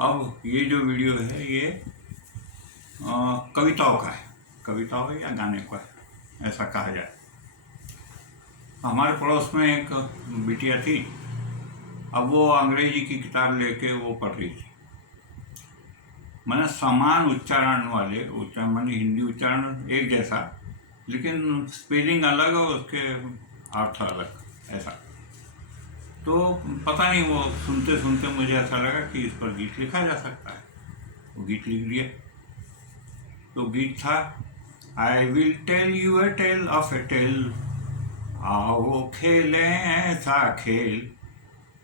अब ये जो वीडियो है ये कविताओं का है, कविताओं या गाने का है ऐसा कहा जाए। हमारे पड़ोस में एक बिटिया थी। अब वो अंग्रेजी की किताब लेके वो पढ़ रही थी। मैंने समान उच्चारण वाले उच्चारण, मैंने हिंदी उच्चारण एक जैसा लेकिन स्पेलिंग अलग और उसके अर्थ अलग ऐसा। तो पता नहीं वो सुनते सुनते मुझे ऐसा लगा कि इस पर गीत लिखा जा सकता है। वो गीत लिख दिया। तो गीत था, I will tell you a tale of a tale, आओ खेलें ऐसा खेल,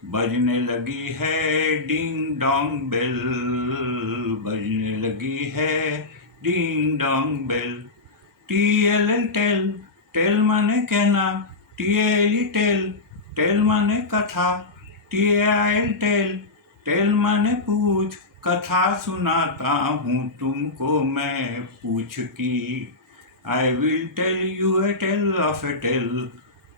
बजने लगी है डिंग डोंग बेल, बजने लगी है ding dong bell. T L L tell, tell माने कहना, टी एल टेल, टेल माने कथा, टी एल टेल, टेल माने पूछ, कथा सुनाता हूँ तुमको मैं पूछ की। I will tell you a tale of a tale,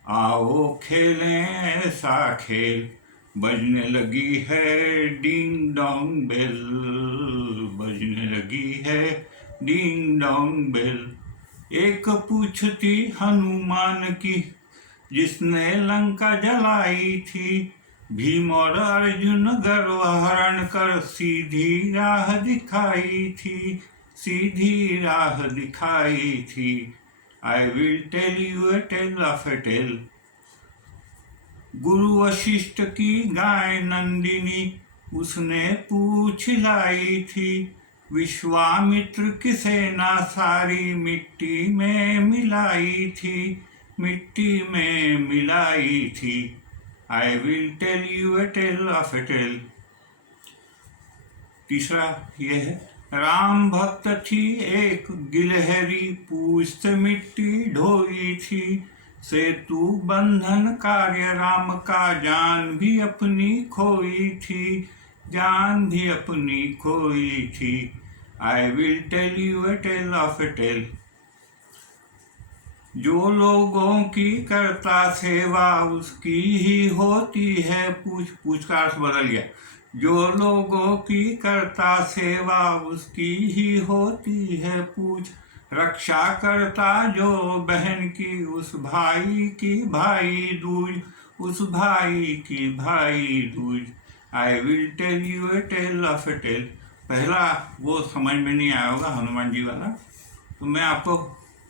आओ खेलें ऐसा खेल, बजने लगी है डिंग डोंग बेल, बजने लगी है डिंग डोंग बेल। एक पूछ थी हनुमान की, जिसने लंका जलाई थी, भीम और अर्जुन गर्व हरण कर सीधी राह दिखाई थी, सीधी राह दिखाई थी। I will tell you a tale of a tale. Guru Vashishtha की गाय नंदिनी, उसने पूछ लाई थी, विश्वामित्र की सेना सारी मिट्टी में मिलाई थी, मिट्टी में मिलाई थी। I will tell you a tale of a tale. तीसरा ये है, राम भक्त थी एक गिलहरी, पूछ से मिट्टी ढोई थी, सेतु बंधन कार्य राम का, जान भी अपनी खोई थी, जान भी अपनी खोई थी। I will tell you a tale of a tale. जो लोगों की करता सेवा, उसकी ही होती है पूछ, पूछ का अर्थ बदल गया। जो लोगों की करता सेवा, उसकी ही होती है पूछ, रक्षा करता जो बहन की, उस भाई की भाई दूज, उस भाई की Bhai Dooj. I will tell you a tale of a tale. पहला वो समझ में नहीं आया होगा हनुमान जी वाला, तो मैं आपको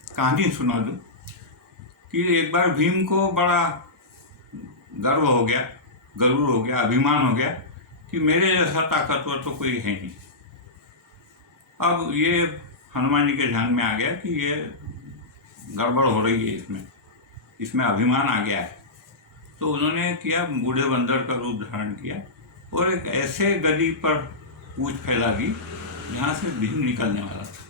कहानी सुना दूं कि एक बार भीम को बड़ा गर्व हो गया, गरूर हो गया, अभिमान हो गया कि मेरे जैसा ताकतवर तो कोई है नहीं। अब ये हनुमान जी के ध्यान में आ गया कि ये गड़बड़ हो रही है, इसमें इसमें अभिमान आ गया है। तो उन्होंने किया, बूढ़े बंदर का रूप धारण किया और एक ऐसे गली पर पूंछ फैला दी जहाँ से भीम निकलने वाला था।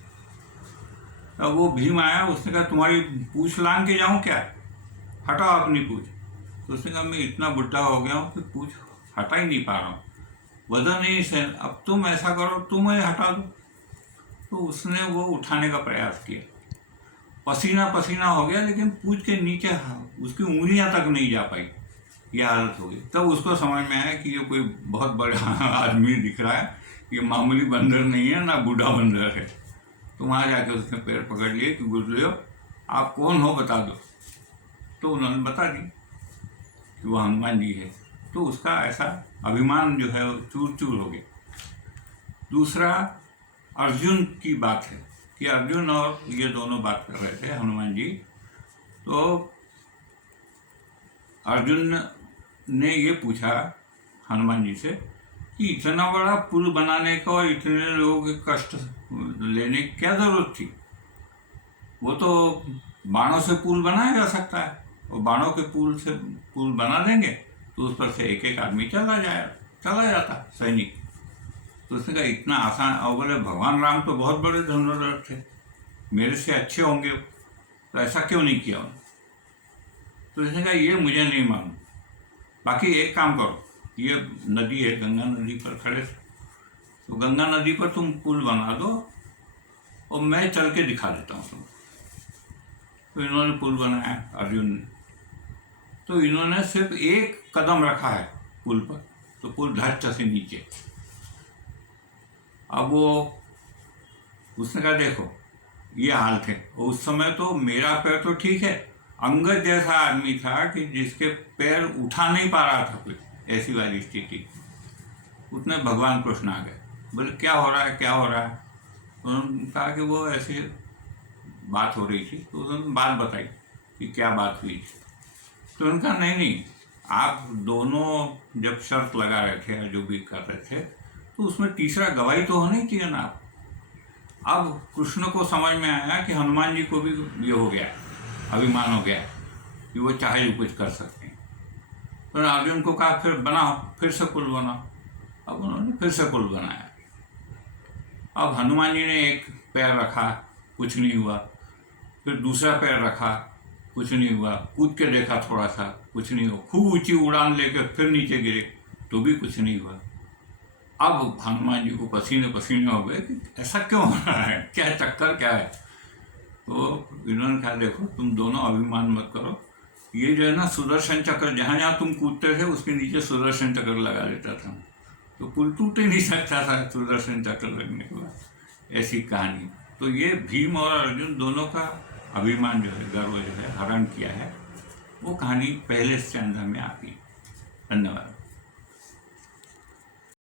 अब वो भीम आया, उसने कहा तुम्हारी पूंछ लांग के जाऊँ क्या, हटाओ अपनी पूंछ। तो उसने कहा मैं इतना बुढ़ा हो गया हूँ कि पूंछ हटा ही नहीं पा रहा हूँ, वजन नहीं सहन, अब तुम ऐसा करो तुम हटा दो। तो उसने वो उठाने का प्रयास किया, पसीना पसीना हो गया, लेकिन पूंछ के नीचे उसकी उंगलियां तक नहीं जा पाई, ये हालत हो गई। तब उसको समझ में आया कि ये कोई बहुत बड़ा आदमी दिख रहा है, ये मामूली बंदर नहीं है, ना बूढ़ा बंदर है। तो वहाँ जाके उसने पैर पकड़ लिए कि गुरुदेव आप कौन हो बता दो। तो उन्होंने बता दी कि वो हनुमान जी है। तो उसका ऐसा अभिमान जो है वो चूर चूर हो गया। दूसरा अर्जुन की बात है कि अर्जुन और ये दोनों बात कर रहे थे हनुमान जी। तो अर्जुन ने ये पूछा हनुमान जी से कि इतना बड़ा पुल बनाने का और इतने लोगों के कष्ट लेने की क्या जरूरत थी। वो तो बाणों से पुल बनाया जा सकता है, और बाणों के पुल बना देंगे तो उस पर से एक एक आदमी चला जाता सैनिक। तो उसने कहा इतना आसान, और बोले भगवान राम तो बहुत बड़े धनुर्धर थे, मेरे से अच्छे होंगे, तो ऐसा क्यों नहीं किया उन्होंने। तो उसने कहा ये मुझे नहीं मालूम, बाकी एक काम करो, ये नदी है, गंगा नदी पर खड़े थे, तो गंगा नदी पर तुम पुल बना दो और मैं चल के दिखा देता हूँ तुमको। तो इन्होंने पुल बनाया अर्जुन ने। तो इन्होंने सिर्फ एक कदम रखा है पुल पर, तो पुल धड़ से नीचे। अब वो उसने कहा देखो ये हाल थे, और उस समय तो मेरा पैर तो ठीक है, अंगद जैसा आदमी था कि जिसके पैर उठा नहीं पा रहा था कोई, ऐसी वाली स्थिति। उसने भगवान कृष्ण आ गए, बोले क्या हो रहा है क्या हो रहा है। तो उन्होंने कहा कि वो ऐसी बात हो रही थी, तो उन्होंने बात बताई कि क्या बात हुई थी। तो उन्होंने कहा नहीं नहीं, आप दोनों जब शर्त लगा रहे थे या जो भी कर रहे थे, तो उसमें तीसरा गवाही तो होनी चाहिए ना आप। अब कृष्ण को समझ में आया कि हनुमान जी को भी ये हो गया, अभिमान हो गया कि वो चाहे जो कुछ कर सकते हैं। तो अर्जुन को कहा फिर बनाओ, फिर से पुल बनाओ। अब उन्होंने फिर से पुल बनाया। अब हनुमान जी ने एक पैर रखा, कुछ नहीं हुआ, फिर दूसरा पैर रखा, कुछ नहीं हुआ, कूद के देखा थोड़ा सा, कुछ नहीं हुआ, खूब ऊंची उड़ान लेकर फिर नीचे गिरे तो भी कुछ नहीं हुआ। अब हनुमान जी को पसीने पसीने हो गए कि ऐसा क्यों हो रहा है, क्या चक्कर क्या है। तो इन्होंने कहा देखो तुम दोनों अभिमान मत करो, ये जो है ना सुदर्शन चक्र, जहाँ जहाँ तुम कूदते थे उसके नीचे सुदर्शन चक्र लगा देता था, तो पुल टूट ही नहीं सकता था सुदर्शन चक्र लगने के बाद। ऐसी कहानी। तो ये भीम और अर्जुन दोनों का अभिमान जो है, गर्व जो है, हरण किया है, वो कहानी पहले स्टैंडर्ड में आती है। धन्यवाद।